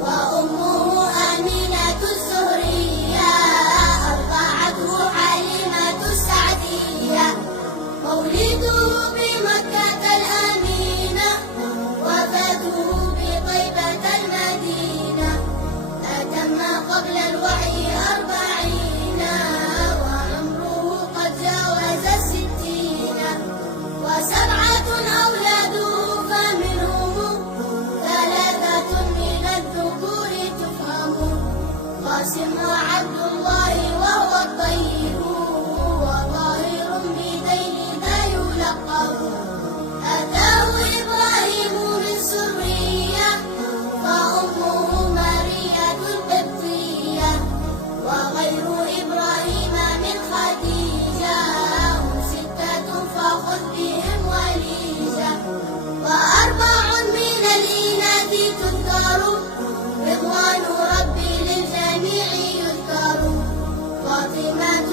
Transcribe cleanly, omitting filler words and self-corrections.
وأمه آمنة الزهرية أرضعته حليمة السعدية. مولده بمكة الأمينة وفاته بطيبة المدينة. أتم قبل الوحي 40 وعمره قد جاوز 60. وسبعة أولاده فمنهم 3 من الذكور تفهم. قاسم وعبد الله وهو الطيب وظاهر بدين ذا يلقب. أتاه إبراهيم من سرية فأمه مارية القبطية. وغير إبراهيم من خديجة هم 6 فخذ بهم وليجة. و4 من الإناث تذكر رضوان ربي للجميع يذكر. فاطمة